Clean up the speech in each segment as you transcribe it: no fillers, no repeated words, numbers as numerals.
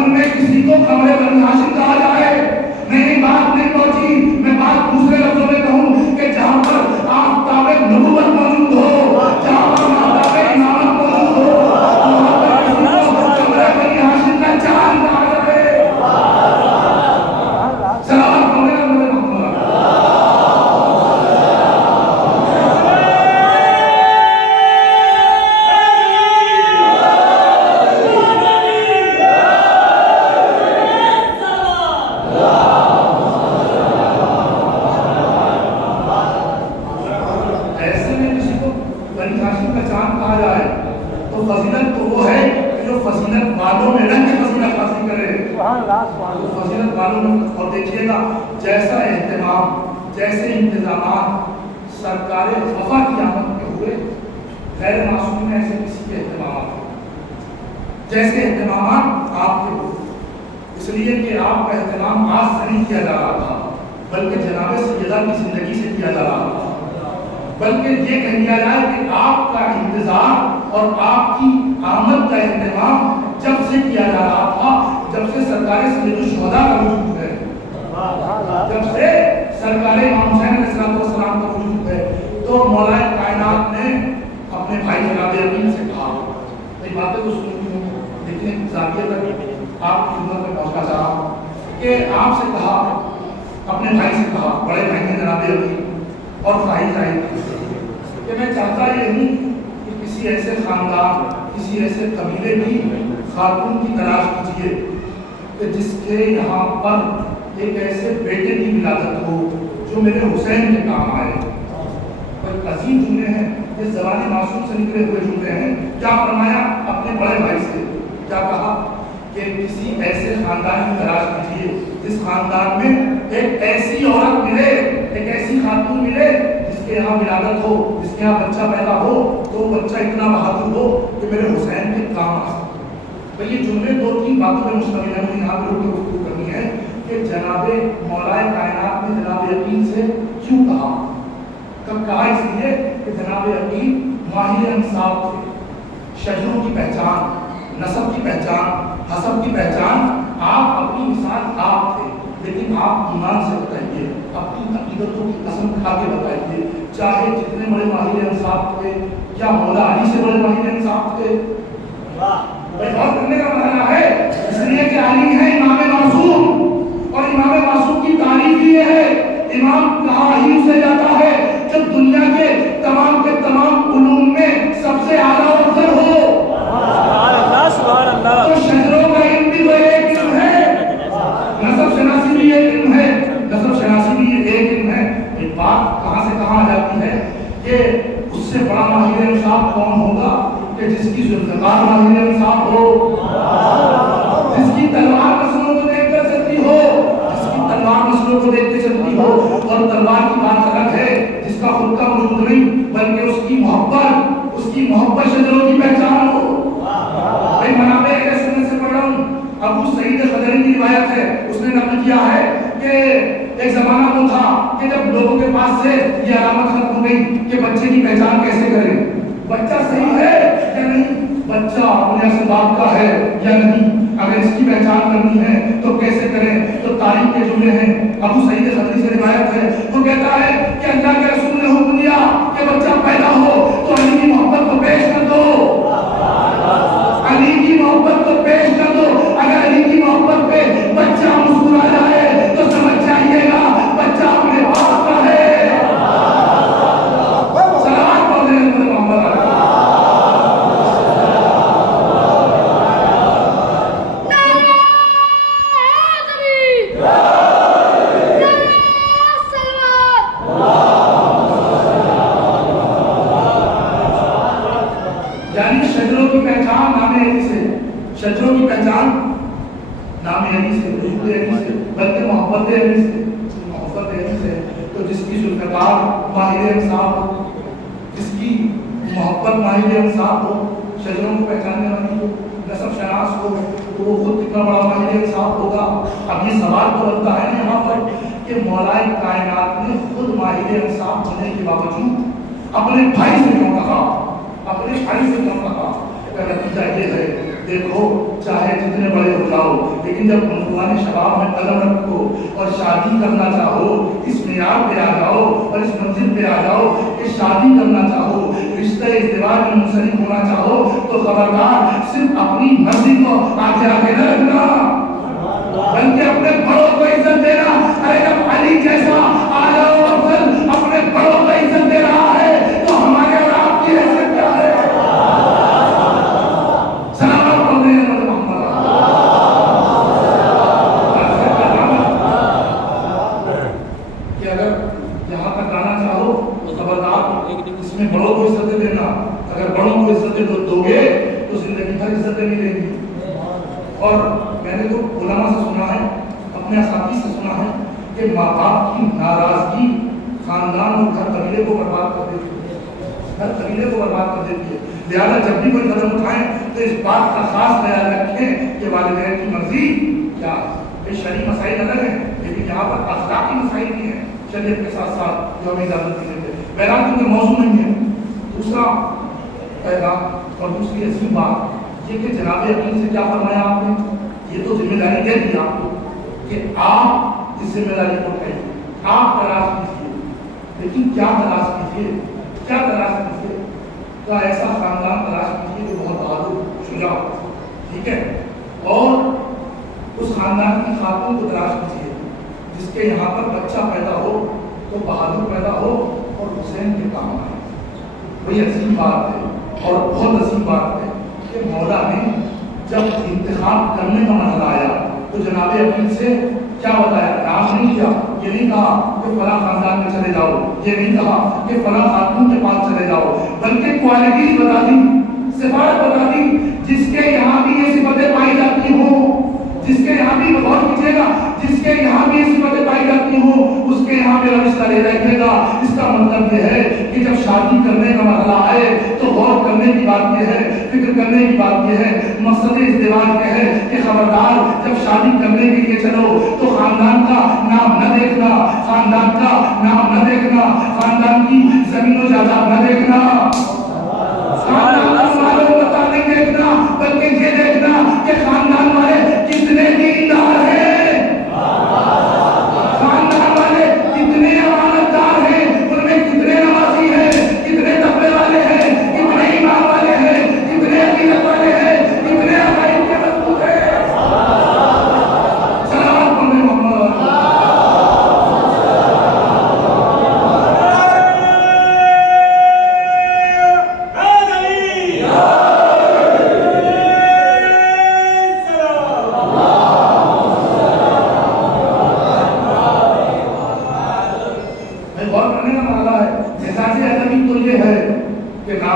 ان میں کسی کو قمر بنی ہاشم کہا جائے. میری بات نہیں پہنچی. میں بات دوسرے لفظوں میں کہوں کہ جہاں پر آفتاب نبوت موجود ہو, جہاں پر آفتاب امامت موجود ہو, وہاں پر کسی کو قمر بنی ہاشم کا چاند کہا جائے. سلام علیکم. فضیلت تو وہ ہے کہ جو فضیلت والوں میں رنگ فضیلت حاصل کرے. فضیلت والوں میں. اور دیکھیے گا جیسا اہتمام, جیسے انتظامات سرکار وفا کی آمد کے ہوئے, غیر معصوم میں ایسے کسی کے اہتمامات جیسے اہتمامات آپ کے ہوئے. اس لیے کہ آپ کا اہتمام آج سے نہیں کیا جا رہا تھا, بلکہ جناب سیدہ کی زندگی سے کیا جا رہا تھا. بلکہ یہ کہہ دیا جائے کہ آپ کا انتظار اور آپ کی آمد کا اہتمام جب سے کیا جا رہا تھا, جب سے سرکار سید الشہداء کا وجود ہے, جب سے سرکار امام حسین علیہ السلام کا وجود ہے. تو مولا کائنات نے اپنے بھائی جناب یقین سے کہا, یہ باتیں تو سنتی ہوں لیکن ذاتیہ تک آپ کی خدمت میں پہنچنا چاہا کہ آپ سے کہا, اپنے بھائی سے کہا, بڑے بھائی نے جناب یقین اور خواہش آئی کہ میں چاہتا یہ ہوں کہ کسی ایسے خاندان, کسی ایسے قبیلے کی خاتون کی تلاش کیجیے کہ جس کے یہاں پر ایک ایسے بیٹے کی ولادت ہو جو میرے حسین کے کام آئے. اور عظیم جملے ہیں, اس زبان معصوم سے نکلے ہوئے جملے ہیں. کیا فرمایا اپنے بڑے بھائی سے, کیا کہا کہ کسی ایسے خاندان کی تلاش کیجیے جس خاندان میں ایک ایسی عورت ملے, ایک ایسی خاتون ملے جس کے یہاں ولادت ہو, جس کے یہاں بچہ پیدا ہو تو وہ بچہ اتنا بہادر ہو کہ میرے حسین کے کام آ سکے. تو یہ جملے دو تین باتوں پر مشتمل ہیں. مجھے یہاں پر گفتگو کرنی ہے کہ جناب مولا کائنات نے جناب یقین سے کیوں کہا. کہا اس لیے کہ جناب یقین ماہر انصاف تھے, شجروں کی پہچان, نسب کی پہچان, حسب کی پہچان. آپ اپنی مثال آپ تھے, لیکن آپ ایمان سے بتائیے, اپنی عقیدتوں کی قسم کھا کے بتائیے, چاہے جتنے بڑے ماہر انصاف تھے, کیا مولا علی سے بڑے ماہر انصاف تھے؟ غور کرنے کا مرحلہ ہے. اس لیے کہ علی ہے امام معصوم, اور امام معصوم کی تعریف یہ ہے, امام کہا ہی اسے جاتا ہے جب دنیا کے تمام علوم میں سب سے اعلیٰ افضل ہو. سبحان اللہ. تو شجروں کا علم بھی تو ایک علم ہے, نسب شناسی بھی ایک علم ہے, نسب شناسی بھی ایک علم ہے. ایک بات کہاں سے کہاں آ جاتی ہے کہ اس سے بڑا ماہر انصاف کون ہوگا کہ جس کی ذوالفقار ماہر انصاف ہو, جس کی تلوار نسلوں کو دیکھ کر چلتی ہو, جس کی تلوار نسلوں کو دیکھ کے چلتی ہو. اور تلوار کی بات الگ ہے جس کا خود کا وجود نہیں, بلکہ اس کی محبت شجروں کی پہچان ہو. میں منابع اہل سنت سے پڑھ رہا ہوں. ابو سعید خدری کی روایت ہے, اس نے نقل کیا ہے کہ ایک زمانہ وہ تھا کہ جب لوگوں کے پاس سے یہ علامت ختم ہو گئی کہ بچے کی پہچان کیسے کریں, بچہ صحیح ہے یا نہیں, بچہ اپنے اصل باپ کا ہے یا نہیں, اگر اس کی پہچان کرنی ہے تو کیسے کریں. تو تاریخ کے جملے ہیں, ابو سعید خدری سے روایت ہے, وہ کہتا ہے کہ اللہ کے رسول نے حکم دیا کہ بچہ پیدا ہو تو علی کی محبت کو پیش کر دو, علی کی محبت کو پیش کر دو. اگر علی کی محبت پہ بچہ مسکرا جائے تو سمجھ جائیے گا بچہ اپنے باپ کا ہے. صلوات پڑھ دیں محمد علی. شجروں کی پہچان نام علی سے, وجود علی سے, بلکہ محبت علی سے, محبت علی سے. تو جس کی ذوالفقار ماہر انصاف ہو, جس کی محبت ماہر انصاف ہو, شجروں کو پہچاننے والی ہو, نسب شناس ہو, تو وہ خود کتنا بڑا ماہر انصاف ہوگا. اب یہ سوال تو بنتا ہے یہاں پر کہ مولا کائنات نے خود ماہر انصاف ہونے کے باوجود اپنے بھائی سے کیوں کہا, اپنے بھائی سے کیوں کہا. نتیجہ یہ ہے, دیکھو چاہے جتنے بڑے ہو جاؤ, لیکن جب عنوان شباب میں قدم رکھو اور شادی کرنا چاہو، اس معیار پہ آ جاؤ اور اس منزل پہ آ جاؤ کہ شادی کرنا چاہو، رشتہ ازدواج میں منسلک ہونا چاہو، تو خبردار صرف اپنی مرضی کو آگے آگے نہ رکھنا، بلکہ اپنے بڑوں کو عزت دینا۔ ارے جب علی جیسا اعلیٰ و افضل اپنے بڑوں کو عزت دے رہا ہے تو ہمارے اور آپ کی حیثیت کیا ہے؟ سلام علیکم محمد۔ کہ اگر یہاں تک آنا چاہو تو خبردار اس میں بڑوں کو عزت دینا، اگر بڑوں کو عزت دو گے تو زندگی بھر عزتیں ملیں گی۔ اور میں نے تو علماء سے سنا ہے، اپنے اساتذہ سے سنا ہے کہ ماں باپ کی ناراضگی خاندان اور گھر قبیلے کو برباد کر دیتی ہے، گھر قبیلے کو برباد کر دیتی ہے۔ لہٰذا جب بھی کوئی قدم اٹھائیں تو اس بات کا خاص خیال رکھیں کہ والدین کی مرضی کیا ہے۔ یہ شرعی مسائل الگ ہیں لیکن یہاں پر اخلاقی مسائل بھی ہیں شریعت کے ساتھ ساتھ جو ہمیں اجازت دی ہے۔ بہرحال کیونکہ موضوع نہیں ہے، دوسرا پیغام اور دوسری عظیم بات یہ کہ جناب اکرم سے کیا فرمایا آپ نے، یہ تو ذمہ داری دے دی آپ کو کہ آپ اس ذمہ داری کو اٹھائیے، آپ تلاش کیجیے، لیکن کیا تلاش کیجیے، کیا تلاش کیجیے؟ کا ایسا خاندان تلاش کیجیے جو بہت بہادر شجاع، ٹھیک ہے، اور اس خاندان کی خاتون کو تلاش کیجیے جس کے یہاں پر بچہ پیدا ہو تو بہادر پیدا ہو اور حسین کے کام آئے۔ وہی عظیم بات ہے اور بہت عظیم بات ہے کہ مولا نے جب انتخاب کرنے کا مرحلہ آیا تو جناب اکرم سے کیا بتایا؟ کام نہیں کیا، یہ نہیں کہا کہ فلاں خاندان میں چلے جاؤ، یہ نہیں کہا کہ فلاں خاتون کے پاس چلے جاؤ، بلکہ کوالٹیز بتا دی، صفات بتا دی جس کے یہاں بھی یہ صفتیں پائی جاتی ہوں، جس کے یہاں بھی غور کیجیے گا، جس کے یہاں بھی یہ صفتیں پائی جاتی ہوں اس کے یہاں پہ رشتہ لے جائے گا۔ اس کا مطلب یہ ہے کہ جب شادی کرنے کا مرحلہ آئے تو غور کرنے کی بات یہ ہے، فکر کرنے کی بات یہ ہے، مقصد ازدواج یہ ہے کہ خبردار جب شادی کرنے کے لیے چلو تو خاندان کا نام نہ دیکھنا، خاندان کا نام نہ دیکھنا، خاندان کی زمین و جائیداد نہ دیکھنا، خاندان کا مال و متا نہیں دیکھنا، بلکہ یہ دیکھنا کہ خاندان والے کتنے دیندار ہیں، خاندان والے کتنے امانت دار ہیں، ان میں کتنے نمازی ہیں، کتنے تقوی والے ہیں، کتنے ایمان والے ہیں، کتنے عقیدت والے ہیں، کتنے عقائد کے مضبوط ہیں۔ صلوات پڑھیں محمد۔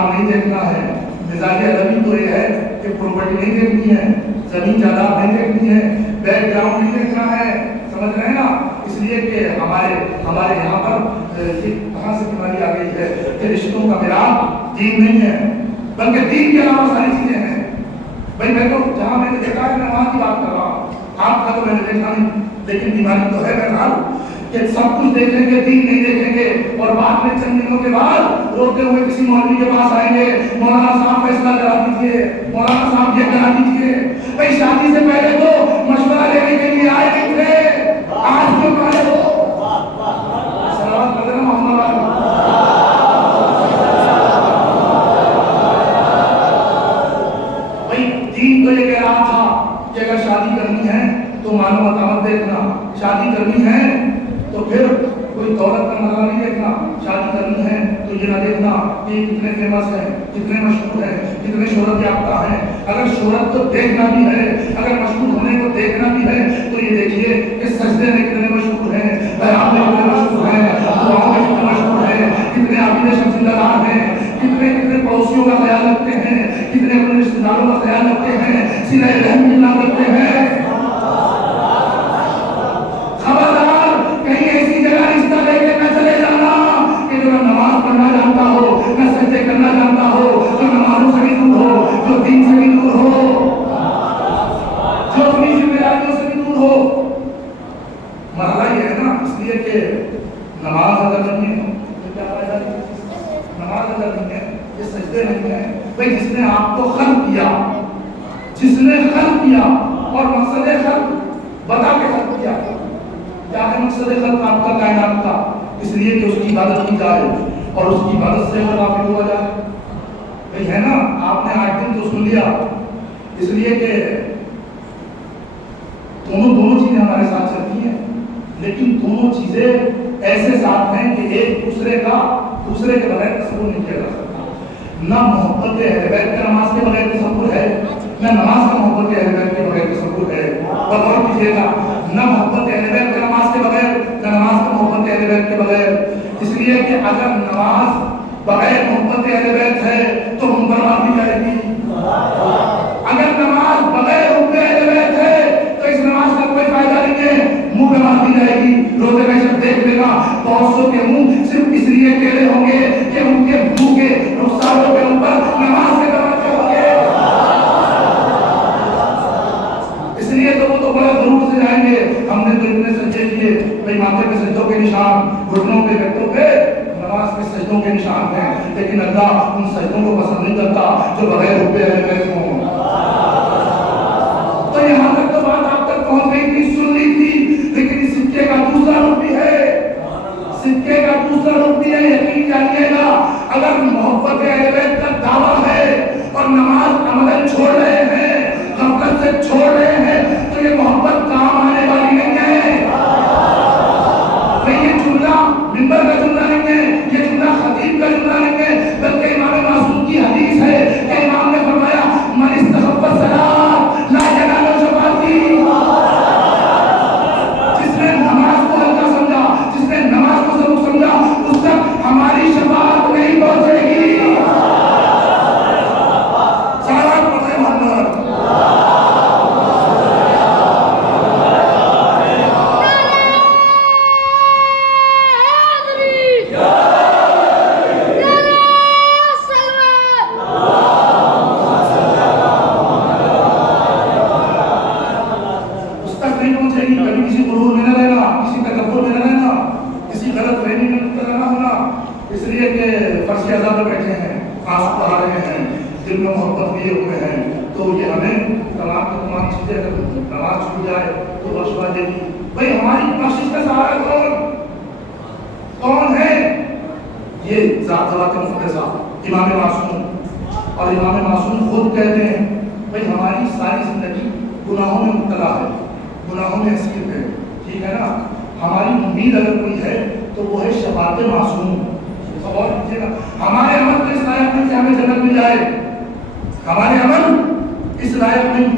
نہیں دیکھنا ہے، مزاج ادبی تو یہ ہے کہ پراپرٹی نہیں دیکھنی ہے، زمین جائیداد نہیں دیکھنی ہے، بیک گراؤنڈ نہیں دیکھنا ہے، سمجھ رہے ہیں نا؟ اس لیے کہ ہمارے یہاں پر یہ کہاں سے بیماری آ گئی ہے کہ رشتوں کا معیار دین نہیں ہے بلکہ دین کے علاوہ ساری چیزیں ہیں۔ بھائی میں تو جہاں میں نے دیکھا ہے میں وہاں کی بات کر رہا ہوں، آپ کا تو میں نے دیکھا نہیں، لیکن بیماری تو ہے بہرحال کہ سب کچھ دیکھیں گے دین نہیں دیکھیں گے، اور بعد میں چند دنوں کے بعد روتے ہوئے کسی مولوی کے پاس آئیں گے، مولانا صاحب فیصلہ کرا دیجیے، مولانا صاحب یہ کرا دیجیے۔ بھائی شادی سے پہلے تو مشورہ لینے کے لیے آئے نہیں تھے، آج کیوں آئے ہو؟ صلوات پڑھیں محمد والے۔ بھائی دین تو یہ کہہ رہا تھا کہ اگر شادی کرنی ہے تو مال و متا مت دیکھنا، شادی کرنی ہے تو پھر کوئی دولت کا مسئلہ نہیں دیکھنا، شادی کرنی ہے تو یہ نہ دیکھنا کہ یہ کتنے فیمس ہیں، کتنے مشہور ہیں، کتنے شہرت یافتہ ہیں۔ اگر شہرت تو دیکھنا بھی ہے، اگر مشہور ہونے کو دیکھنا بھی ہے تو یہ دیکھیے کہ سجدے میں کتنے مشہور ہیں، بیان میں کتنے مشہور ہیں، دعاؤں میں کتنے مشہور ہیں، کتنے عابد شمسندار ہیں، کتنے پڑوسیوں کا خیال رکھتے ہیں، کتنے اپنے رشتہ داروں کا خیال رکھتے ہیں، صلہ رحم ملنا رکھتے ہیں۔ پڑھنا جانتا ہو، نہ سجدے کرنا جانتا ہو، جو نمازوں سے بھی دور ہو، جو دین سے بھی دور ہو، جو اپنی ذمہ داریوں سے بھی دور ہو۔ مرحلہ یہ ہے نا، اس لیے کہ نماز اگر نہیں ہے تو کیا فائدہ ہے؟ نماز اگر نہیں ہے، یہ سجدے نہیں ہے۔ بھائی جس نے آپ کو خلق کیا، جس نے خلق کیا اور مقصد مقصد خلق آپ کا کائنات کا، اس لیے کہ اس کی عبادت کی جائے اور اس کی عبادت سے اگر غافل ہوا جائے. بھائی ہے نا، آپ نے 8 دن تو سن لیا، اس لیے کہ دونوں چیزیں ہمارے ساتھ چلتی ہیں، لیکن دونوں چیزیں ایسے ساتھ ہیں کہ ایک دوسرے کے بغیر تصور نہیں کیا جا سکتا. نہ محبت اہل بیت کا نماز کے بغیر تصور ہے، نہ نماز کا محبت اہل بیت کے بغیر تصور ہے. اور غور کیجیے گا، نہ محبت اہل بیت کا نماز کے بغیر، نہ نماز کا محبت اہل بیت کے بغیر. اس لیے کہ اگر نماز بغیر محبت اہل بیت ہے تو ہم برباد بھی جائے گی. اگر نماز بغیر حب اہل بیت ہے تو اس نماز کا کوئی فائدہ نہیں ہے، منہ پہ مار دی جائے گی. روزے میں جب دیکھ لینا بہت سو کے منہ صرف اس لیے ٹیڑھے ہوں گے کہ ان کے منہ کے رخساروں کے اوپر نماز کے توجہ ہوں گے. اس لیے تو وہ تو بڑے ضرور سے جائیں گے. ہم نے تو اتنے سجدے کیے، بھائی ماتھے پہ سجدوں کے نشان، گھٹنوں پہ گھٹوں پہ نماز میں سجدوں کے نشان ہیں، لیکن اللہ ان سجدوں کو پسند نہیں کرتا جو بغیر حب اہل بیت ہوں. تو یہاں تک تو بات آپ تک پہنچ گئی تھی، سن لی تھی، لیکن اس سکے کا دوسرا رخ بھی ہے. سکے کا دوسرا رخ بھی ہے. یقین جانیے گا، اگر محبت اہل بیت کا دعویٰ ہے اور نماز عملاً چھوڑ رہے ہیں، غفلت سے چھوڑ رہے ہیں، تو یہ محبت کام آنے والی نہیں ہے. یہ جملہ منبر کا جملہ نہیں ہے، یہ جملہ خطیب کا جملہ نہیں ہے، بلکہ امام معصوم کی حدیث ہے کہ امام نے فرمایا من استخف الصلاۃ لا ینال شفاعتی. جس نے نماز کو ہلکا سمجھا، جس نے نماز کو سبق سمجھا، اس تک ہماری شفاعت نہیں پہنچے گی. صلوات پڑھیں محمد. دل میں محبت لیے ہوئے ہیں تو یہ ہمیں تمام چیزیں اگر نماز چھوٹ جائے تو بخشوا دے گی. بھائی ہماری بخشش کا سہارا کون ہے؟ یہ ذات مقدسہ امام معصوم. اور امام معصوم خود کہتے ہیں بھائی ہماری ساری زندگی گناہوں میں مبتلا ہے، گناہوں میں اسیر ہے، ٹھیک ہے نا. ہماری امید اگر کوئی ہے تو وہ ہے شفاعت معصوم. اور ہمارے عمل تو اس لائق نہیں کہ ہمیں جنت مل جائے، ہمارے عمل اس لائق نہیں،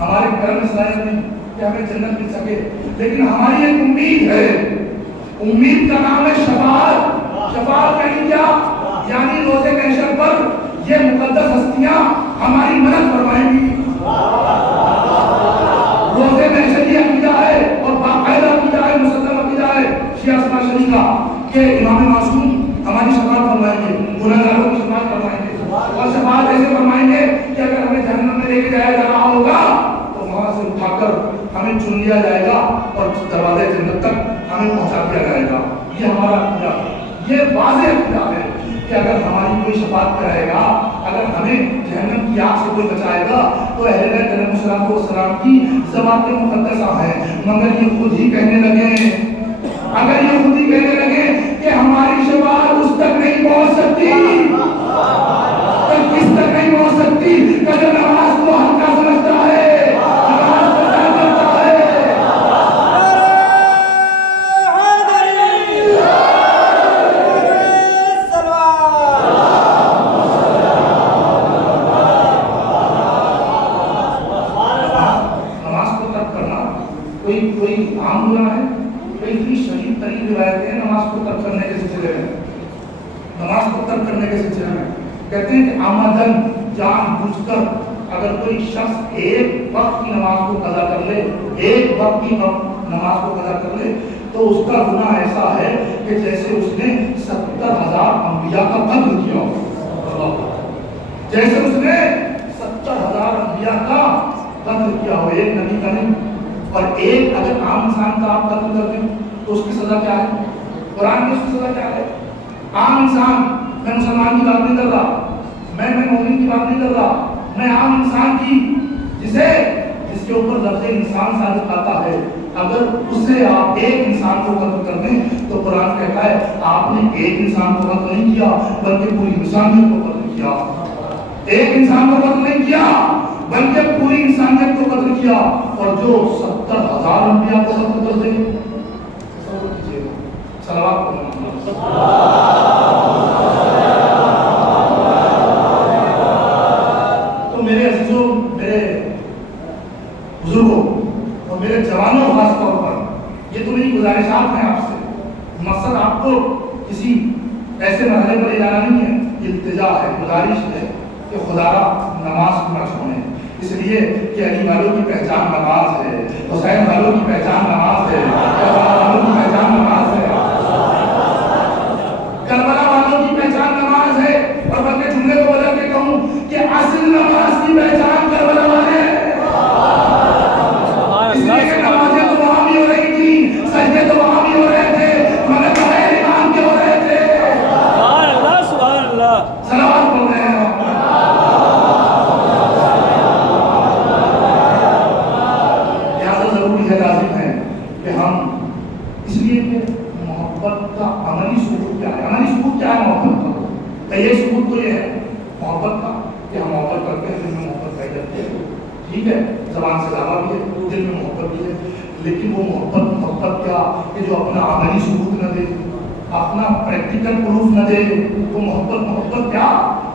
ہمارے کرم اس لائق نہیں کہ ہمیں جنت مل سکے، لیکن ہماری ایک امید ہے. امید کا نام ہے شفاعت. شفاعت یعنی کیا؟ یعنی روز محشر پر یہ مقدس ہستیاں ہماری مدد فرمائیں گی. روز محشر یہ عقیدہ ہے اور باقاعدہ عقیدہ ہے، مسلم عقیدہ ہے شیعہ سنت شریعہ کہ امام معصوم ہماری شفاعت فرمائیں گے، گنہگاروں کی شفاعت فرمائیں گے. اور شفاعت ایسے فرمائیں گے کہ اگر ہمیں جہنم میں لے کے جایا جا رہا ہوگا تو وہاں سے اٹھا کر ہمیں چن لیا جائے گا اور دروازے جنت تک ہمیں پہنچا دیا جائے گا. یہ ہمارا عقیدہ، یہ واضح عقیدہ ہے کہ اگر ہماری کوئی شفاعت کرے گا، اگر ہمیں جہنم کی آگ سے کوئی بچائے گا تو اہل بیت علیہ السلام کی ذوات مقدسہ ہیں. مگر یہ خود ہی کہنے لگے، اگر یہ خود ہی کہنے لگے کہ ہماری شفاعت اس تک نہیں پہنچ سکتی، تو کس تک نہیں پہنچ سکتی؟ کہ جو نماز کو ہلکا سمجھتا ہے، نماز کو ترک کرتا ہے. نماز کو ترک کرنا کوئی عام گناہ ہے؟ اتنی شدید ترین روایتیں ہیں نماز کو ترک کرنے کے سلسلے میں. نماز کو ترک کرنے کے سلسلے میں کہتے ہیں کہ آمدن جان بوجھ کر اگر کوئی شخص ایک وقت کی نماز کو قضا کر لے، ایک وقت کی نماز کو قضا کر لے تو اس کا گناہ ایسا ہے کہ جیسے اس نے 70,000 انبیاء کا قتل کیا ہو. جیسے اس نے 70,000 انبیاء کا قتل کیا ہو، ایک نبی کا نہیں. اور ایک اگر عام انسان کا آپ قتل کرتے ہیں تو اس کی سزا کیا ہے؟ قرآن میں اس کی سزا کیا ہے؟ عام انسان، میں مسلمان کی بات نہیں کر رہا، میں مومن کی بات نہیں کر رہا، میں عام انسان کی جس کے اوپر لفظ انسان صادق آتا ہے اگر اسے آپ ایک انسان کو قتل کر دیں تو قرآن کہتا ہے آپ نے ایک انسان کو قتل نہیں کیا بلکہ پوری انسانیت کو قتل کیا. ایک انسان کو قتل نہیں کیا بلکہ پوری انسانیت کو قتل کیا. اور جو 70,000 انبیاء کو قتل کر دے صلوات پڑھنا. تو میرے عزیزوں، میرے بزرگوں اور میرے جوانوں خاص طور پر یہ تو میری گزارشات ہیں آپ سے. مقصد آپ کو کسی ایسے مرحلے پر لے جانا نہیں ہے، التجا ہے، گزارش ہے کہ خدا را نماز کو نہ چھوڑیں. اس لیے کہ علی والوں کی پہچان نماز ہے، حسین والوں کی پہچان نماز ہے، کربلا والوں کی پہچان نماز ہے، کربلا والوں کی پہچان نماز ہے. اور بلکہ جملے کو بدل کے کہوں کہ اصل نماز کی پہچان کربلا والے ہیں. اس لیے کہ نمازیں تو وہاں بھی ہو رہی تھی، سجدے تو وہاں بھی ہو رہے تھے، مگر بغیر امام کے ہو رہے تھے. سبحان اللہ سبحان اللہ. صلوات پڑھ رہے ہیں. لہٰذا ضروری ہے، لازم ہے کہ ہم، اس لیے کہ محبت کا عملی ثبوت کیا ہے؟ عملی ثبوت کیا ہے محبت کا؟ یہ ثبوت تو یہ ہے محبت کا کہ ہم محبت کرتے ہیں، دل میں محبت پائی جاتی ہے. ٹھیک ہے، زبان سے دعویٰ بھی ہے، دل میں محبت بھی ہے، لیکن وہ محبت کیا کہ جو اپنا عملی ثبوت نہ دے، اپنا پریکٹیکل پروف نہ دے. وہ محبت کیا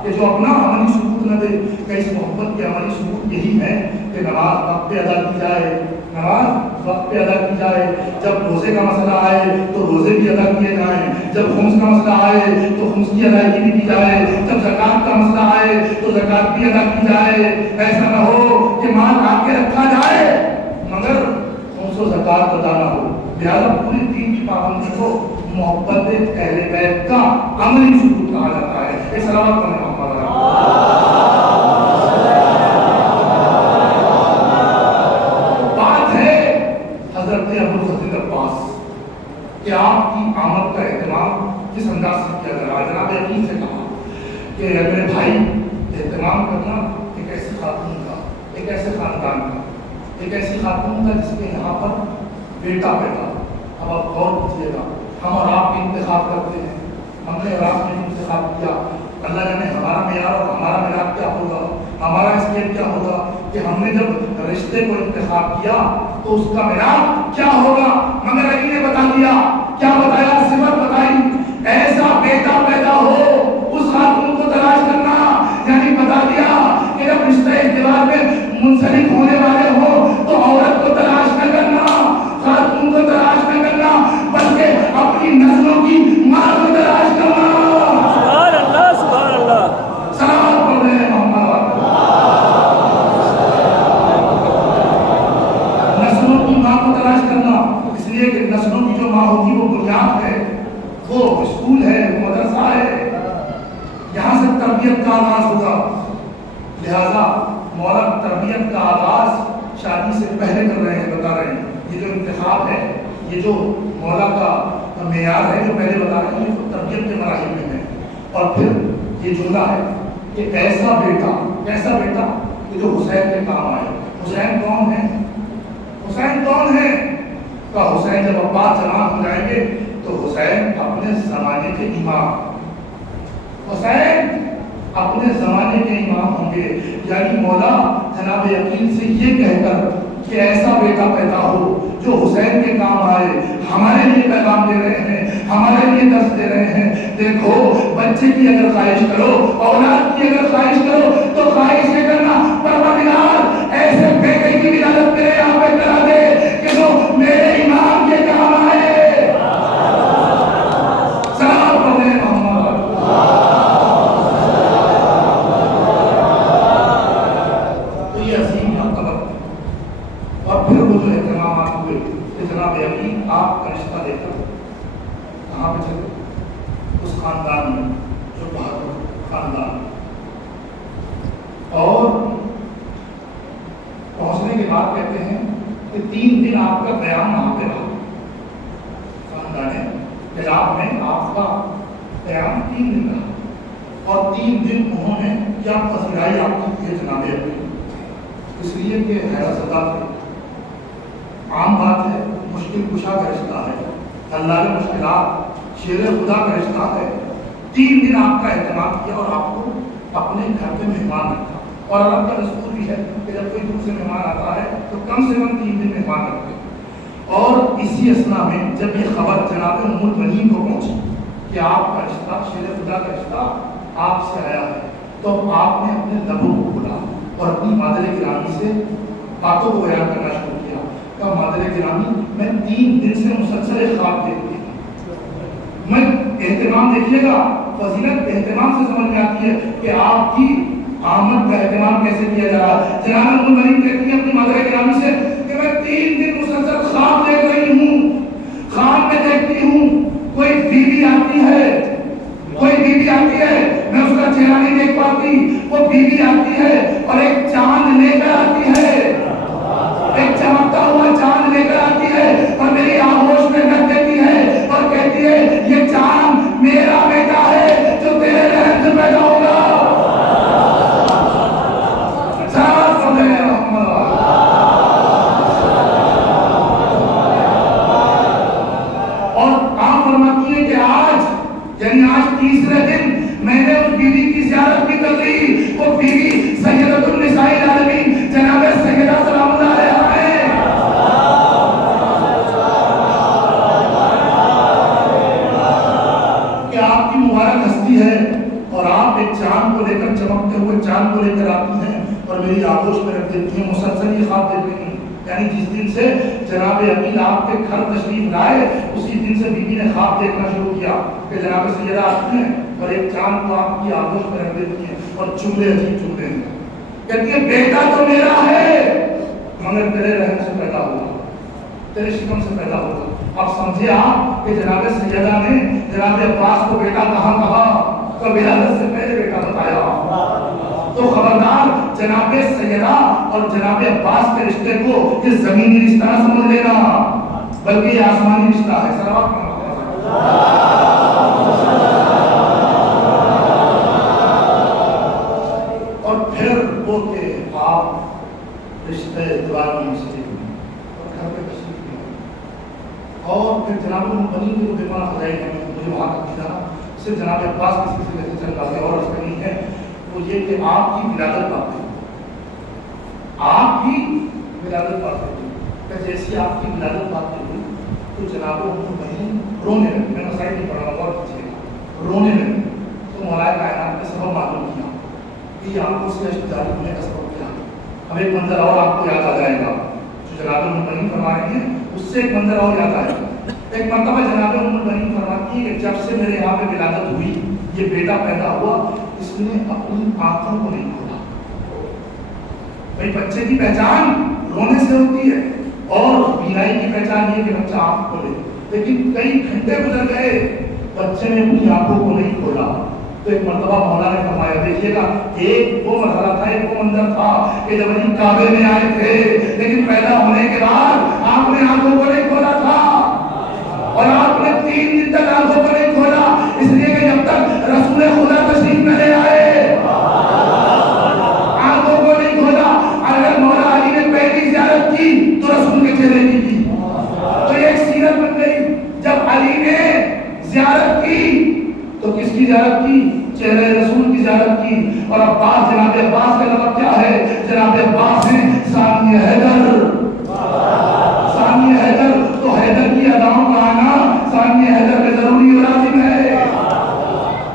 کہ جو اپنا عملی ثبوت نہ دے. کہ اس محبت کے عملی ثبوت یہی ہے کہ نماز وقت پہ ادا کی جائے، نماز وقت پہ ادا کی جائے. جب روزے کا مسئلہ آئے تو روزے بھی ادا کیے جائیں، جب خمس کا مسئلہ آئے تو خمس کی ادائیگی بھی کی جائے، جب زکوٰۃ کا مسئلہ آئے تو زکوٰۃ بھی ادا کی جائے. ایسا نہ ہو کہ مال آ کے رکھا جائے مگر خمس و زکوٰۃ ادا نہ ہو. لہٰذا پوری دین کی پابندی کو محبت اہل بیت کا عملی ثبوت کہا جاتا ہے. یہ صلوات پڑھنے کا موقع ہے. بات ہے حضرت ابوالفضل عباس کہ آپ کی آمد کا اہتمام کس انداز سے کیا جا رہا ہے. جناب یقین سے کہا کہ میرے بھائی اہتمام کرنا ایک ایسی خاتون کا، ایک ایسے خاندان کا، ایک ایسی خاتون کا جس کے یہاں پر بیٹا پیدا. اب آپ غور کیجیے گا، ہم اور آپ بھی انتخاب کرتے ہیں، ہم نے اور آپ نے انتخاب کیا. اللہ جانے ہمارا معیار اور ہمارا معیار کیا ہوگا، ہمارا اسکیل کیا ہوگا کہ ہم نے جب رشتے کو انتخاب کیا تو اس کا معیار کیا ہوگا. مگر علی نے بتا دیا. کیا بتایا؟ صفت بتائی، ایسا بیٹا پیدا ہو اس خاتون کو تلاش کرنا. یعنی بتا دیا کہ جب رشتہ ازدواج میں منسلک ہونے والے ہو تو عورت کو تلاش نہ کرنا، خاتون کو تلاش نہ کرنا، بلکہ اپنی نسلوں کی ماں کو تلاش کرنا. سبحان اللہ سبحان اللہ. صلوات پڑھ رہے ہیں محمد. نسلوں کی ماں کو تلاش کرنا، اس لیے کہ نسلوں کی جو ماں ہوگی وہ بنیاد ہے، وہ اسکول ہے، مدرسہ ہے، یہاں سے تربیت کا آغاز ہوگا. لہذا مولا تربیت کا آغاز شادی سے پہلے کر رہے ہیں، بتا رہے ہیں. یہ جو انتخاب ہے، یہ جو مولا کا معیار ہے جو پہلے بتا رہے ہیں، یہ تربیت کے مراحل میں ہے. اور پھر یہ جملہ ہے کہ ایسا بیٹا کہ جو حسین کے کام آئے. حسین کون ہے؟ حسین کون ہے؟ کہ حسین جب عباس جوان ہو جائیں گے تو حسین اپنے زمانے کے امام، حسین اپنے زمانے کے امام ہوں گے. یعنی مولا جناب یقین سے یہ کہہ کر کہ ایسا بیٹا پیدا ہو جو حسین کے کام آئے، ہمارے لیے پیغام دے رہے ہیں، ہمارے لیے درس دے رہے ہیں. دیکھو بچے کی اگر خواہش کرو، اولاد کی اگر خواہش کرو تو خواہش یہ کرنا پروردگار ایسے بیٹے کی ولادت میرے یہاں پہ کرا دے کہ جو میرے امام کے کام آئے. سلام پڑھے محمد. تو یہ عظیم مرتبہ. اور پھر وہ جو اہتمامات ہوئے کہ جناب یقین آپ کا رشتہ دے کر کہاں پہ چلے؟ اس خاندان میں جو بہادر خاندان. اور پہنچنے کے بعد کہتے ہیں کہ 3 دن آپ کا قیام وہاں پہ رہا. خاندان حجاب میں آپ کا قیام 3 دن رہا. اور 3 دن انہوں نے کیا پذیرائی آپ کی ہے جناب یقین. اس لیے کہ حیرت زدہ تھے. عام بات ہے مشکل کشا کا رشتہ ہے، اللہ نے مشکلات شیر خدا کا رشتہ ہے۔ 3 دن آپ کا اہتمام کیا اور آپ کو اپنے گھر پہ مہمان رکھا، اور عرب کا دستور بھی ہے کہ جب کوئی دور سے مہمان آتا ہے تو کم سے کم 3 دن مہمان رکھتے ہیں۔ اور اسی اثنا میں جب یہ خبر جناب ام المؤمنین کو پہنچی کہ آپ کا رشتہ شیر خدا کا رشتہ آپ سے آیا ہے، تو آپ نے اپنے لبوں کو کھولا اور اپنی مادر گرامی سے باتوں کو بیان کرنا شروع کیا۔ کہا مادر گرامی، میں 3 دن سے مسلسل خواب دیکھتی ہوں، میں اہتمام دیکھیے گا، فضیلت اہتمام سے سمجھ میں آتی ہے کہ آپ کی آمد کا اہتمام کیسے کیا جا رہا ہے۔ جناب ام المؤمنین کہتی ہیں اپنی مادر گرامی سے کہ میں 3 دن مسلسل خواب دیکھ رہی ہوں، خواب میں دیکھتی ہوں کوئی بیوی آتی ہے، کوئی بیوی آتی ہے، میں اس کا چہرہ نہیں دیکھ پاتی، وہ بیوی آتی ہے اور ایک چاند لے کر آتی ہے، ایک چمکتا ہوا چاند لے کر آتی ہے اور میری آغوش میں رکھ دیتی ہے اور کہتی ہے یہ چاند میرا بیٹا ہے جو تیرے رحم سے پیدا ہوگا۔ اور آپ فرماتی ہے کہ آج یعنی آج 3رے دن میں نے اس بیوی کی زیارت بھی کر لی، وہ بیوی سیدۃ النساء العالمین جناب سیدہ سلام اللہ علیہا ہے۔ کہ آپ کی مبارک ہستی ہے اور آپ ایک چاند کو لے کر چمکتے ہوئے چاند کو لے کر آتی ہیں اور میری آغوش میں رکھ دیتی ہیں، مسلسل یہ خواب دیکھ رہی ہیں۔ یعنی جس دن سے جناب امین آپ کے گھر تشریف لائے اسی دن سے بیوی نے خواب دیکھنا شروع کیا کہ جناب سیدہ آتی ہیں اور ایک چاند کو آپ کی آغوش میں رکھ دیتی ہیں اور جملے عجیب جملے ہیں، کہتی ہے بیٹا تو میرا ہے مگر تیرے رحم سے پیدا ہوا، تیرے شکم سے پیدا ہوا۔ اب سمجھے آپ کہ جناب سیدہ نے جناب عباس کو بیٹا کہاں کہا تو ولادت سے پہلے بیٹا بتایا۔ تو خبردار جناب سیدہ اور جناب عباس کے رشتے کو یہ زمینی رشتہ نہ سمجھ لینا بلکہ یہ آسمانی رشتہ ہے۔ صلوات اور پھر وہ کہ آپ رشتے دواروں سے اور گھر پہ تشریف لے اور پھر جناب المؤمنین کو بیمار ہو جائے گا، مجھے وہاں تک نہیں جانا، صرف جناب عباس کے سلسلے سے چل رہا ہے اور اس میں نہیں ہے وہ یہ کہ آپ کی ولادت پاتے ہیں، آپ کی ولادت پاتے ہوئی کہ جیسی آپ کی ولادت پاتے ہوئی تو جناب المؤمنین رونے لگے، میں مسائل نہیں پڑھا غور کیجیے گا، رونے لگے تو مولا کائنات نے سبب معلوم کیا کہ یہ آنکھوں سے اشک جاری ہونے کا سبب کیا۔ اب ایک منظر اور آپ کو یاد آ جائے گا جو جناب المؤمنین فرما رہی ہیں، اس سے ایک منظر اور یاد آئے گا۔ ایک مرتبہ جناب المؤمنین فرماتی ہے کہ جب سے میرے یہاں پہ ولادت ہوئی یہ بیٹا پیدا ہوا اس نے اپنی آنکھوں کو نہیں کھولا۔ بھائی بچے کی پہچان رونے سے ہوتی ہے اور بینائی کی پہچان یہ کہ بچہ آنکھ کھولے، لیکن کئی گھنٹے گزر گئے بچے نے اپنی آنکھوں کو نہیں کھولا۔ تو ایک مرتبہ مولا نے فرمایا دیکھیے گا ایک وہ مرحلہ تھا، ایک وہ منظر تھا کہ جب علی کعبے میں آئے تھے لیکن پیدا ہونے کے بعد آپ نے آنکھوں کو نہیں کھولا تھا اور آپ نے 3 دن تک آنکھوں کو نہیں کھولا، اس لیے کہ جب تک رسول خدا تشریف نہ لے آئے آنکھوں کو نہیں کھولا۔ اگر مولا علی نے پہلی زیارت کی تو رسول کے چہرے کی کی، تو یہ ایک سیرت بن گئی۔ جب علی نے زیارت کی تو کس کی زیارت کی؟ چہرے رسول کی زیارت کی۔ اور عباس جناب عباس کا لقب کیا ہے؟ جناب عباس ہیں ثانی حیدر، ثانی حیدر، تو حیدر کی اداؤں کا آنا ثانی حیدر میں ضروری اور لازم ہے۔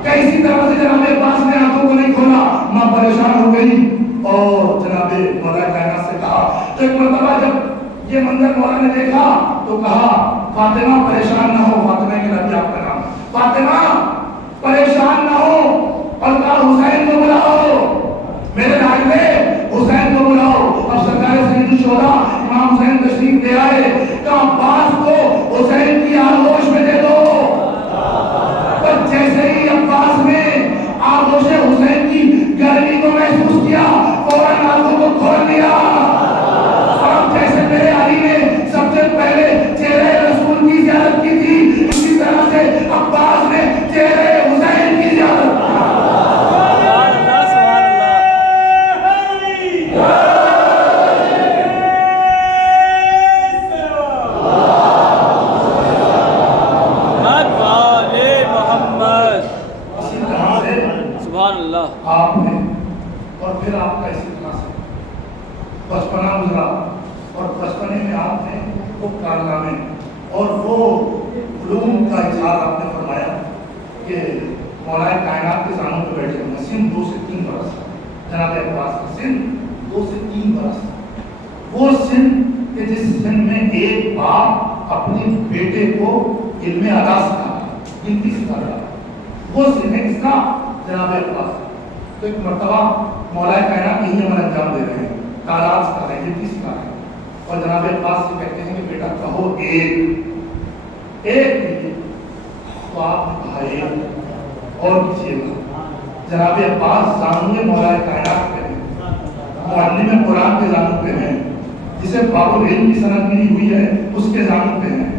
کیسی طرح سے جناب عباس نے آنکھوں کو نہیں کھولا، ماں پریشان ہو گئی اور جناب مولا کائنات سے کہا، تو ایک مرتبہ جب یہ منظر مولا نے دیکھا تو کہا فاطمہ پریشان نہ ہو، فاطمہ کے نبی آپ کا نام، فاطمہ پریشان نہ ہو، اور کہا حسین کو بلاؤ، میرے لاڈلے حسین کو بلاؤ۔ اب سرکار سید الشہداء امام حسین تشریف لے آئے، کہا عباس کو حسین کی آغوش میں دے دو۔ پر جیسے ہی عباس نے آغوش حسین کی گرمی کو محسوس کیا فوراً آنکھوں کو کھول لیا، اور جیسے میرے علی نے سب سے پہلے چہرے رسول کی زیارت کی تھی اسی طرح سے عباس نے چہرے حسین کی زیارت کی۔ کارنامے اور وہ علوم کا اظہار آپ نے فرمایا کہ مولا کائنات کے سامنے پہ بیٹھے ہوئے سن 2 سے 3 برس جناب عباس کا سن 2 سے 3 برس وہ سن کہ جس سن میں ایک باپ اپنے بیٹے کو علم ادا سکھا گنتی سکھا رہا وہ سن ہے کس کا جناب عباس. تو ایک مرتبہ مولا کائنات یہی عمل انجام دے رہے ہیں تعداد سکھا رہے ہیں گنتی سکھا رہے ہیں اور جناب عباس سے کہتے ہیں کہ بیٹا کہو ایک ایک تو آپ نے کہا ایک اور کیجیے گا. جناب عباس زانوے مولا کائنات پہ ہیں معلم قرآن کے زانو پہ ہیں جسے باب العلم کی سند ملی ہوئی ہے اس کے زانو پہ ہیں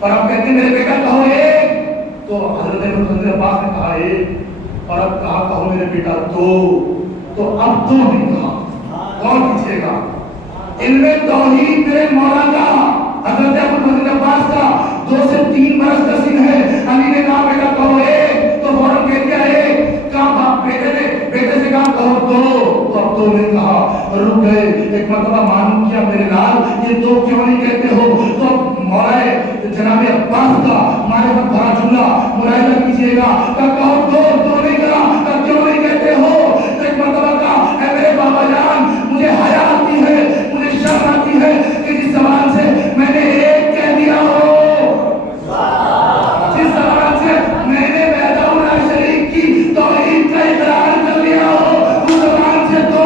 اور اب کہتے ہیں میرے بیٹا کہو ایک تو حضرت عباس نے کہا ایک اور اب کہا کہو میرے بیٹا دو تو اب دو نہیں کہا اور کیجیے گا. علم توحید میرے مولا کا حضرت عباس کا 2 سے 3 برس کا سن ہے. علی نے کہا بیٹا کہو ایک تو فوراً کہہ دیا ایک. کہا باپ بیٹے سے کہا کہو دو تو اب دو نے کہا اور رک گئے. ایک مرتبہ معلوم کیا میرے لال یہ دو کیوں نہیں کہتے ہو تو مولا جناب عباس کا معرفت بھرا جملہ ملاحظہ کیجیے گا کہ کہو دو نہیں کہا کہ کیوں نہیں کہتے ہو. تو ایک مرتبہ کہا اے میرے بابا جان مجھے حیا آتی ہے مجھے شرم آتی ہے کہ جس زبان سے میں نے ایک کہہ دیا ہو جس زبان سے میں نے وحدہ لا شریک کی توحید کا اقرار کر لیا ہو اس زبان سے دو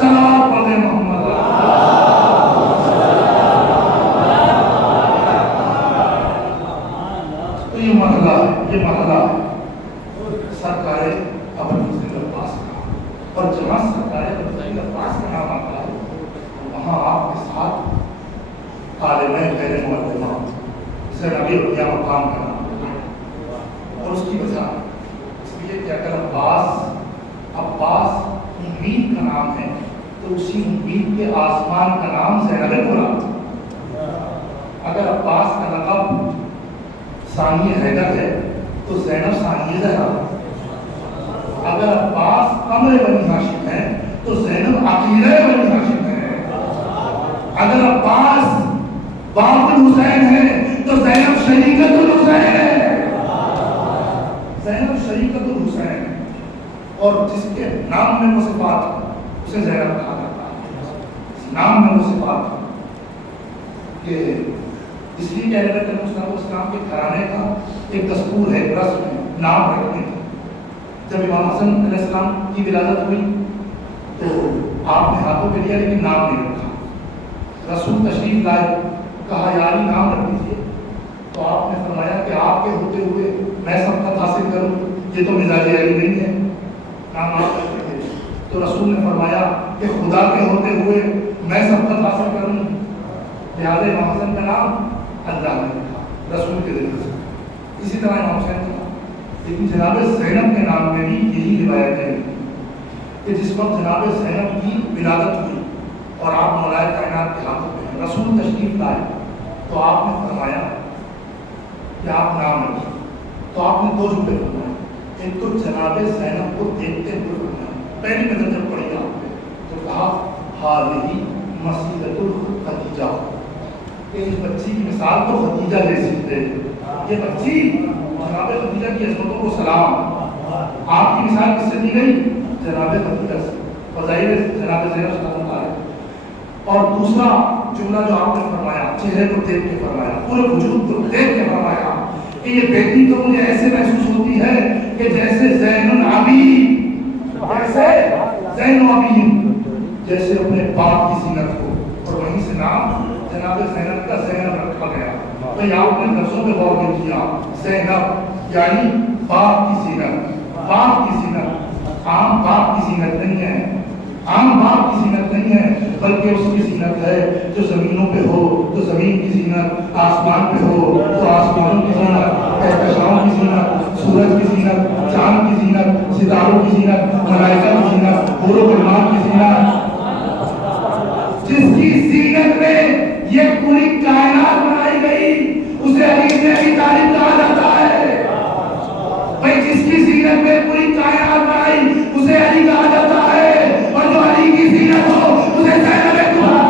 صلوات پڑھے محمد. تو یہ مرحلہ سرکار ابوالفضل عباس کا اور جہاں سرکار ابوالفضل عباس کا نام آتا ہے وہاں آپ کے ساتھ عالم غیر معلمہ جسے نبی الانبیاء مقام کا نام اور اس کی وجہ اس لیے کہ اگر عباس امید کا نام ہے تو اسی امید کے آسمان کا نام زینب بولا. اگر عباس کا لقب ثانی حیدر ہے تو زینب ثانی زہرا. اگر عباس امر بنی ہاشم ہے تو زینب عقیلہ بنی ہاشم ہے. اگر عباس باب الحسین ہے تو زینب شریکت الحسین ہے. زینب شریکت الحسین اور جس کے نام میں وہ صفات اسے زینب کہا جاتا ہے. نام میں وہ صفات کہ اس لیے کہ نبی کریم اسلام کے گھرانے کا ایک دستور ہے رسم ہے نام رکھنے کا. جب امام حسن علیہ السلام کی ولادت ہوئی تو آپ نے ہاتھوں پہ لیا لیکن نام نہیں رکھا. رسول تشریف لائے کہا یاری نام رکھ دیجیے تو آپ نے فرمایا کہ آپ کے ہوتے ہوئے میں سبقت حاصل کروں یہ تو مزاج علی نہیں ہے. نام آپ رکھتے تھے تو رسول نے فرمایا کہ خدا کے ہوتے ہوئے میں سبقت حاصل کروں لہٰذا امام حسن کا نام اللہ نے رکھا رسول کے ذریعے سے. اسی طرح امام حسین کا لیکن جناب زینب کے نام میں بھی یہی روایت ہے کہ جس وقت جناب زینب کی ولادت ہوئی اور آپ مولا کائنات کے ہاتھوں پہ رسول تشریف لائے تو آپ نے فرمایا کہ آپ نام رکھیں. تو آپ نے 2 جملے فرمائے. ایک تو جناب زینب کو دیکھتے ہوئے فرمایا پہلی نظر جب پڑھی آپ نے تو کہا ہذہ مسیلۃ الخدیجہ کہ اس بچی کی مثال تو خدیجہ جیسی ہے. یہ بچی جناب خدیجہ کی عظمتوں کو سلام. آپ کی مثال کس سے دی گئی؟ جناب خدیجہ سے. فضائل جناب زینب صلی اللہ علیہ وسلم. اور دوسرا جملہ جو آپ نے فرمایا چہرے کو دیکھ کے فرمایا پورے وجود کو دیکھ کے فرمایا کہ یہ بیٹی تو مجھے ایسے محسوس ہوتی ہے کہ جیسے زین العابدین جیسے اپنے باپ کی زینت کو. اور وہیں سے نام جناب زینب کا زینب رکھا گیا. بھائی آپ نے لفظوں پہ غور نہیں کیا. زینب یعنی باپ کی زینت. باپ کی زینت عام باپ کی زینت نہیں ہے. عام باپ کی زینت نہیں ہے بلکہ اس کی زینت ہے جو زمینوں پہ ہو تو زمین کی زینت, آسمان پہ ہو تو آسمانوں کی زینت, کہکشاؤں کی زینت, سورج کی زینت, چاند کی زینت, ستاروں کی زینت, ملائکہ کی زینت, حور و غلمان کی زینت. جس کی زینت میں یہ پوری کائنات بنائی گئی اسے علی سے ابی طالب کہا جاتا ہے. بھائی جس کی زینت میں پوری کائنات بنائی اسے علی کہا جاتا ہے اور جو علی کی زینت ہو اسے زینب کہا.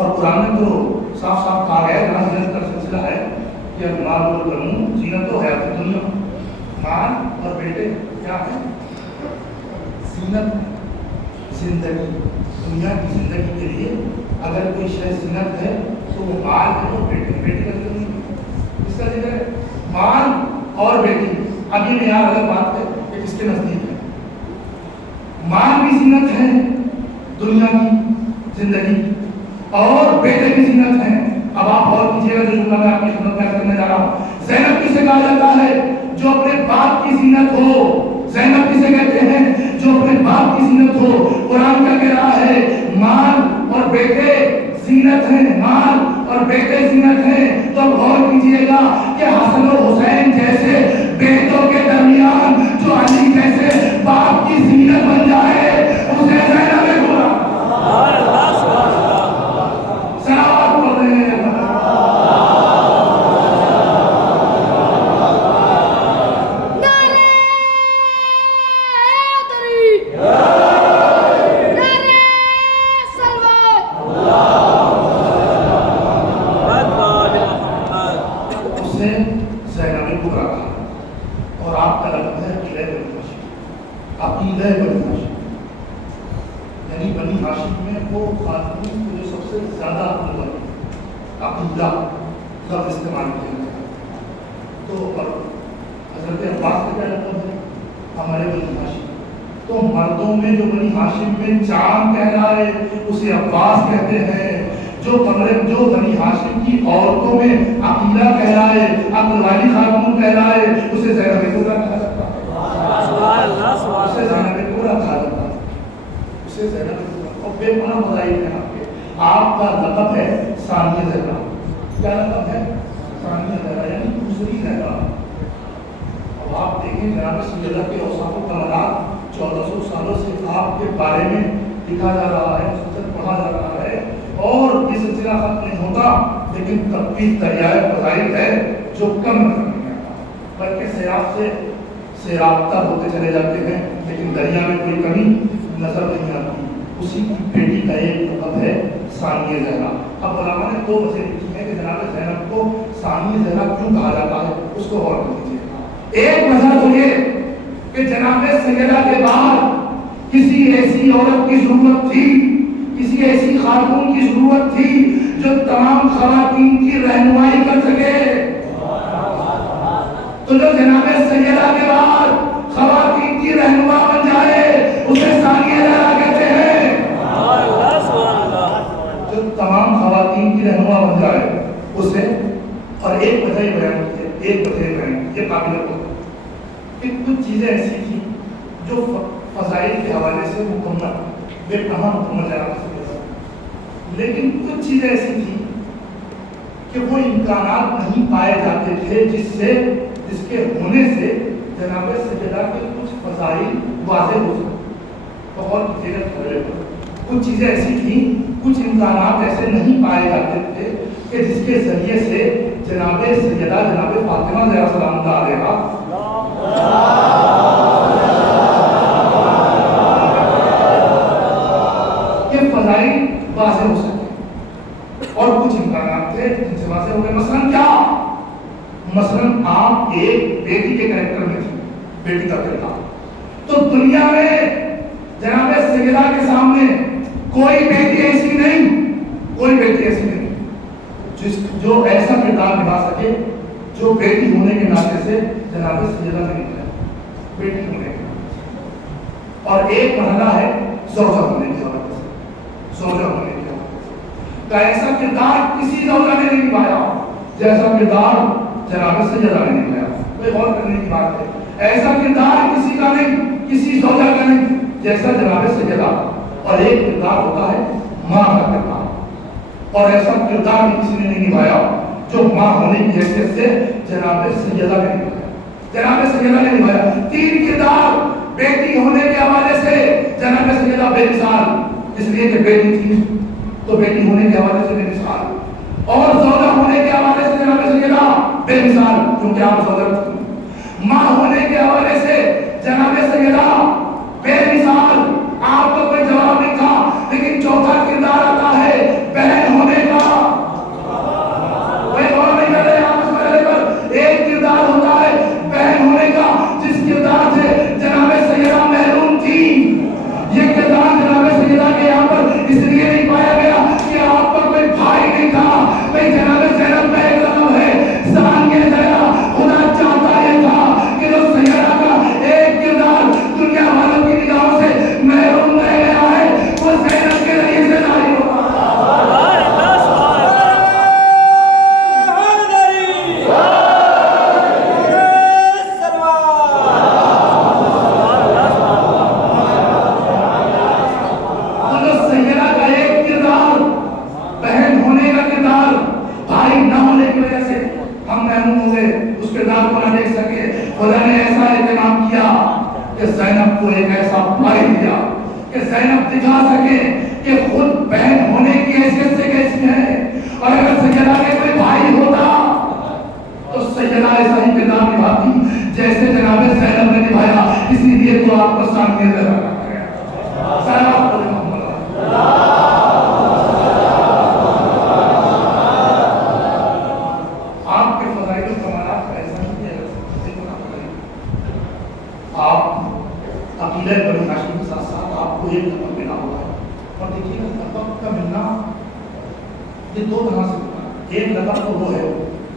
اور قرآن میں تو صاف صاف کہا گیا ہے، جہاں زینت کا سلسلہ ہے کہ المال والبنون زینت و حیات الدنیا، مال اور بیٹے کیا ہے؟ زینت زندگی، دنیا کی زندگی کے لیے اگر کوئی شے زینت ہے تو وہ مال ہے اور بیٹے کا ذکر نہیں، اس کا ذکر ہے مال اور بیٹی۔ اب یہ معیار الگ بات ہے کہ کس کے نزدیک ہے۔ مال بھی زینت ہے دنیا کی زندگی کی، اور بیٹے بھی زینت ہیں۔ اب آپ غور کیجیے گا جو جملہ میں آپ کی خدمت میں کرنے جا رہا ہوں، زینب کسے کہا جاتا ہے؟ جو اپنے باپ کی زینت ہو۔ زینب کسے کہتے ہیں؟ جو اپنے باپ کی زینت ہو۔ قرآن کیا کہہ رہا ہے؟ مال اور بیٹے زینت ہیں، مال اور بیٹے زینت ہیں۔ تو اب غور کیجیے گا کہ حسن و حسین جیسے بیٹوں کے درمیان جو علی جیسے باپ کی زینت بن جائے اسے زینب کہا۔ سبحان اللہ سبحان اللہ۔ صلوات پڑھ رہے ہیں۔ اور آپ کا لقب ہے عقیدہ بنی ہاشم، عقیدہ بنی ہاشم، یعنی بنی ہاشم میں وہ خاتون جو سب سے زیادہ عقیدہ لفظ استعمال کیا گیا۔ تو حضرت عباس کا کیا لقب ہے؟ ہمارے بنی ہاشم۔ تو مردوں میں جو بنی ہاشم میں چاند کہلائے اسے عباس کہتے ہیں، جو بنی ہاشم کی عورتوں میں عقیلہ کہلائے، عقل والی خاتون کہلائے اسے زینب کبریٰ کہا جاتا ہے۔ سبحان اللہ سبحان اسے اللہ۔ زینب کبریٰ کہا جاتا ہے، اسے زینب کبریٰ۔ اور بے پناہ فضائل ہیں آپ کے۔ آپ کا لقب ہے ثانیہ زہرا۔ کیا لقب ہے؟ ثانیہ زہرا، یعنی دوسری زہرا۔ اب آپ دیکھیں جناب سیدہ کے اوصاف و کمالات 1400 سالوں سے آپ کے بارے میں لکھا جا رہا ہے، مسلسل پڑھا جا رہا ہے، اور یہ سلسلہ ختم نہیں ہوتا، لیکن تب بھی دریائے فضائل ہے جو کم نظر نہیں آتا، بلکہ سیراب سے رابطہ ہوتے چلے جاتے ہیں، لیکن دریا میں کوئی کمی نظر نہیں آتی۔ اسی کی بیٹی کا ایک لقب ہے ثانیہ زہرا۔ اب علماء نے دو وجہ لکھی ہے کہ جناب زینب کو ثانیہ زہرا کیوں کہا جاتا ہے، اس کو غور کر لیجیے۔ ایک وجہ تو یہ کہ جناب سیدہ کے بعد کسی ایسی عورت کی ضرورت تھی، کسی ایسی خاتون کی ضرورت تھی جو تمام خواتین کی رہنمائی کر سکے۔ تو جو جناب سیدہ کے بعد خواتین کی رہنما بن جائے اسے ثانیہ زہرا کہتے ہیں۔ سبحان اللہ سبحان اللہ۔ جو تمام خواتین کی رہنما بن جائے اسے، اور ایک وجہ یہ بیان کی ہے، ایک وجہ یہ بیان کی ہے قابل قدر کہ کچھ چیزیں ایسی تھیں جو فضائل کے حوالے سے مکمل بے پناہ مکمل جناب سے، لیکن کچھ چیزیں ایسی تھیں کہ وہ امکانات نہیں پائے جاتے تھے جس کے ہونے سے جناب سیدہ کے کچھ فضائل واضح ہو سکتے۔ بہت دیر کچھ چیزیں ایسی تھیں، کچھ امکانات ایسے نہیں پائے جاتے تھے کہ جس کے ذریعے سے جناب سیدہ جناب فاطمہ زہرا سلام اللہ علیہا یہ فضائل واضح ہو سکتے، اور کچھ امکانات تھے جن سے واضح ہو گئے۔ مثلاً کیا؟ مثلاً آپ ایک بیٹی کے کریکٹر میں تھی، بیٹی کا کردار، تو دنیا میں جناب سیدہ کے سامنے کوئی بیٹی ایسی نہیں، کوئی بیٹی ایسی نہیں جو ایسا کردار نبھا سکے جو بیٹی ہونے کے ناطے سے جناب سیدہ سے نکلا، بیٹی ہونے کے ناطے سے۔ اور ایک مرحلہ ہے زوجہ ہونے کے حوالے سے، زوجہ ہونے کے حوالے سے کا ایسا کردار کسی زوجہ نے نہیں نبھایا جیسا کردار جناب سیدہ نے نبھایا۔ کوئی غور کرنے کی بات ہے، ایسا کردار کسی کا نہیں، کسی زوجہ کا نہیں جیسا جناب سیدہ۔ اور ایک کردار ہوتا ہے ماں کا کردار، اور ایسا کردار بھی کسی نے نہیں نبھایا جو ماں ہونے کی حیثیت سے جناب سیدہ نے نبھایا، جناب سیدہ نے نبھایا۔ تین کردار بیٹی ہونے کے حوالے سے جناب سیدہ بے مثال، اس لیے کہ بیٹی تھی تو بیٹی ہونے کے حوالے سے بے مثال، اور زوجہ ہونے کے حوالے سے جناب سیدہ بے مثال کیونکہ آپ زوجہ تھی، ماں ہونے کے حوالے سے جناب سیدہ بے مثال، آپ کو کوئی جواب نہیں تھا۔ لیکن چوتھا کردار آتا ہے بہن ہونے محروم ہو گئے، اس کردار کو نہ دیکھ سکے. خدا نے ایسا اہتمام کیا کہ زینب کو ایک ایسا بھائی دیا کہ زینب دکھا سکے کہ خود بہن ہونے کی حیثیت سے کیسی ہے. اور اگر سیدہ کے کوئی بھائی ہوتا تو سیدہ ایسا ہی کردار نبھاتی جیسے جناب زینب نے نبھایا. اسی لیے تو آپ کو سامنے رکھا گیا. آپ کے فضائل و کمالات کا ایسا نہیں ہے. آپ عقیدہ بنی ہاشم کے ساتھ ساتھ آپ کو ایک لقب ملا ہوا ہے. اور دیکھیے لقب کا ملنا یہ دو طرح سے ہوتا ہے. ایک لقب تو وہ ہے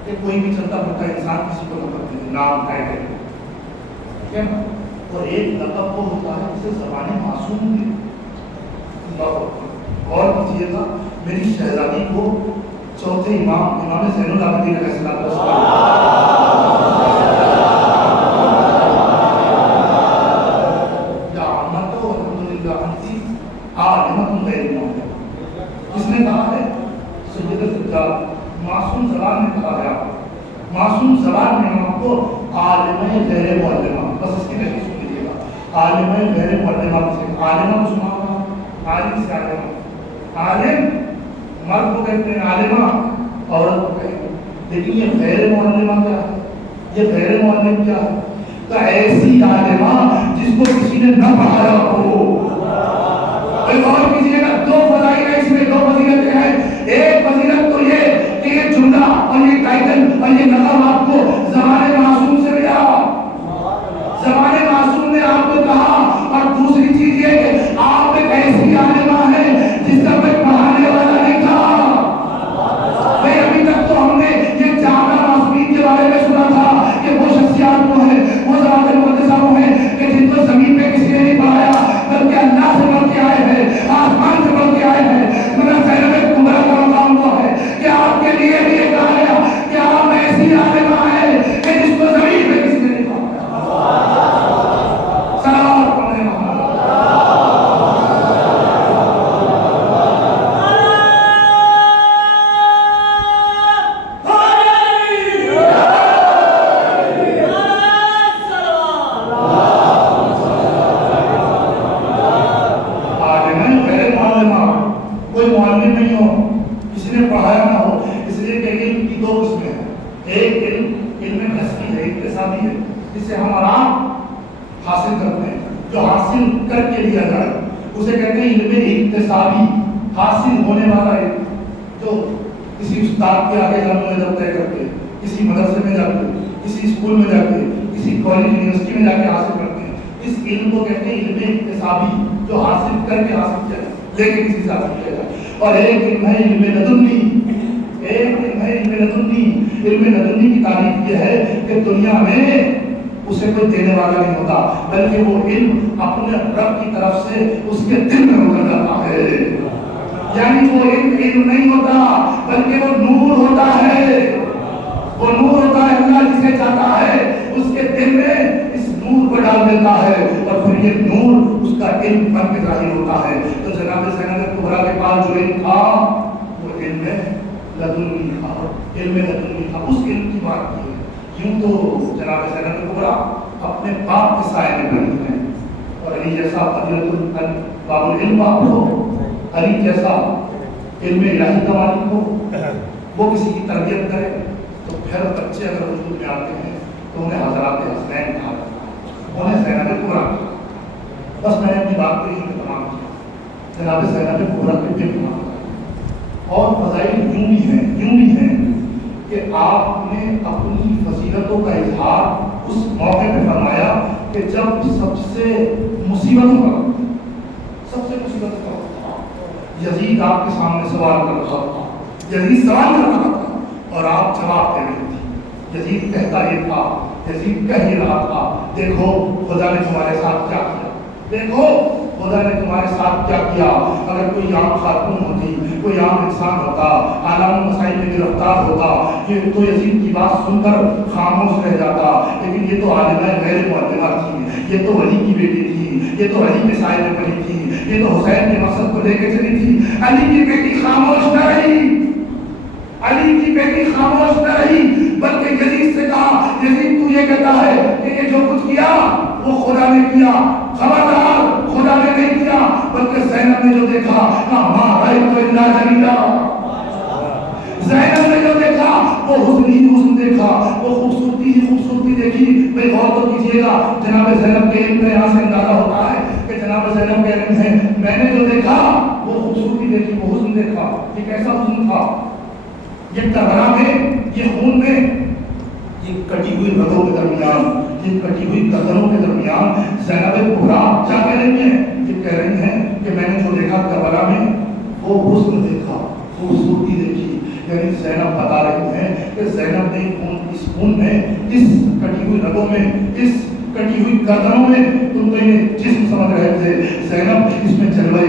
کہ کوئی بھی چلتا پھرتا انسان کسی کو لقب دے نام ٹائٹل، ٹھیک ہے نا. اور ایک لقب وہ ہوتا ہے جسے زبان معصوم دے. اور کیجیے گا میری شہزادی کو چوتھے امام زین العابدین علیہ السلام اس نے کہا ہے سید السجاد معصوم زبان میں کہا گیا. معصوم زبان میں ہم کو عالمہ غیر معلمہ، بس اس کی تشریح سن لیجیے گا. عالمہ غیر معلمہ سے عالمہ مسلمان عالم سے عالم مرد کو کہتے ہیں، عالمہ عورت کو کہتے ہیں. لیکن یہ غیر معلمہ کیا ہے؟ یہ غیر معلم کیا ہے؟ تو ایسی عالمہ جس کو کسی نے نہ پڑھایا ہو. اور کیجیے گا دو فضائل ہیں اس میں، دو فضیلتیں ہیں. ایک فضیلت تو یہ کہ یہ جملہ اور یہ ٹائٹل اور یہ لقب آپ کو زبان معصوم سے ملا. زبان معصوم نے آپ کو کہا. اور دوسری چیز یہ کہ آپ ایک ایسی عالمہ ہے جس کا کوئی پڑھانے والا نہیں تھا. بھائی ابھی تک تو ہم نے یہ جامعہ معصومین کے بارے میں سنا تھا کہ وہ شخصیات وہ ہیں، وہ ذوات مقدسہ وہ ہیں کہ جن کو زمین پہ کسی نے نہیں پڑھایا بلکہ اللہ سے بڑھ کے آئے ہیں، آسمان سے بڑھ کے آئے ہیں. مگر زینب کبریٰ کا مقام وہ ہے کہ آپ کے لیے بھی یہ کہا گیا کہ آپ ایسی عالمہ ہیں کہ جس کو زمین پہ کسی نے نہیں پڑھایا. سلام پڑھنے محمد. کوئی معلم نہیں ہو، کسی نے پڑھایا نہ ہو. اس لیے کہ علم کی دو قسمیں ہیں. ایک علم نسبی ہے، اکتسابی ہے، جس سے ہم آرام حاصل کرتے ہیں. جو حاصل کر کے لیا جائے اسے کہتے ہیں علم اکتسابی، حاصل ہونے والا علم. جو کسی استاد کے آگے جانو ادب طے کر کے، کسی مدرسے میں جا کے، کسی اسکول میں جا کے، کسی کالج یونیورسٹی میں جا کے حاصل کرتے ہیں. اس علم کو کہتے ہیں علم اکتسابی، جو حاصل کر کے حاصل کیا جائے، لیکن کسی سے حاصل کیا جائے. اور ایک علم ہے علم لدنی. ایک علم ہے علم لدنی. علم لدنی کی تعریف یہ ہے کہ دنیا میں اسے کوئی دینے والا نہیں ہوتا، بلکہ وہ علم اپنے رب کی طرف سے اس کے دل میں اتر جاتا ہے. یعنی وہ علم نہیں ہوتا بلکہ وہ نور ہوتا ہے. وہ نور ہوتا ہے، اللہ جسے چاہتا ہے اس کے دل میں اس نور کو ڈال دیتا ہے اور پھر یہ نور اس کا علم بن کے ظاہر ہوتا ہے. تو جناب زینب کبریٰ کے پاس جو علم تھا وہ علم لدنی تھا. علم لدنی تھا. اس علم کی بات کی ہے. یوں تو جناب زینب کبریٰ اپنے باپ کے سائے میں بنی ہیں. اور علی جیسا باب العلم آپ ہو، علی جیسا علم الہی کا مالک ہو، وہ کسی کی تربیت کرے تو پھر بچے اگر وجود میں آتے ہیں تو انہیں حضرات حسنین کہا جاتا ہے، انہیں زینب کبریٰ. بس میں نے اپنی بات کو یہی تمام کیا. جناب زینب کبریٰ کے بھی تمام کیا. اور فضائل یوں بھی ہیں کہ آپ نے اپنی فضیلتوں کا اظہار اس موقع پہ فرمایا کہ جب سب سے مصیبتوں کا یزید آپ کے سامنے سوال کر رہا تھا. یزید سوال کر رہا تھا اور آپ جواب دے رہے تھے. یزید کہتا یہ تھا، یزید کہہ ہی رہا تھا، دیکھو خدا نے تمہارے ساتھ کیا کیا، دیکھو خدا نے تمہارے ساتھ کیا کیا. اگر کوئی عام خاتون ہوتی، کوئی عام انسان ہوتا، عالم مسائل میں گرفتار ہوتا، یہ تو یزید کی بات سن کر خاموش رہ جاتا. لیکن یہ تو عالمہ غیر معلمہ تھی، یہ تو ولی کی بیٹی تھی، یہ تو علی کے سائے میں پڑی تھی، یہ تو حسین کے مقصد کو لے کے چلی تھی. علی کی بیٹی خاموش نہ رہی، علی کی بیٹی خاموش نہ رہی، بلکہ یزید وہ خدا نے کیا. خبردار خدا نے نہیں کیا بلکہ زینب نے جو دیکھا ماں رائے تو اللہ جلیلہ. زینب نے جو دیکھا وہ حسن ہی حسن دیکھا, وہ خوبصورتی ہی خوبصورتی دیکھی. بھئی غور تو کیجئے گا جناب زینب کے علم میں یہاں سے اندازہ ہوتا ہے کہ جناب زینب کے علم ہے میں نے جو دیکھا وہ خوبصورتی دیکھی, وہ حسن دیکھا. یہ کیسا حسن تھا؟ یہ کربلا میں, یہ خون میں, یہ کٹی ہوئی رگوں کے درمیان, یہ کٹی ہوئی گردنوں کے درمیان زینب کبریٰ کیا کہہ رہی ہیں؟ یہ کہہ رہی ہیں کہ میں نے جو دیکھا کربلا میں وہ حسن دیکھا, خوبصورتی دیکھی. یعنی زینب بتا رہی ہیں کہ زینب نے اس خون میں, اس کٹی ہوئی رگوں میں, اس کٹی ہوئی گردنوں میں, تم تو یہ جسم سمجھ رہے تھے, زینب اس میں جلوہ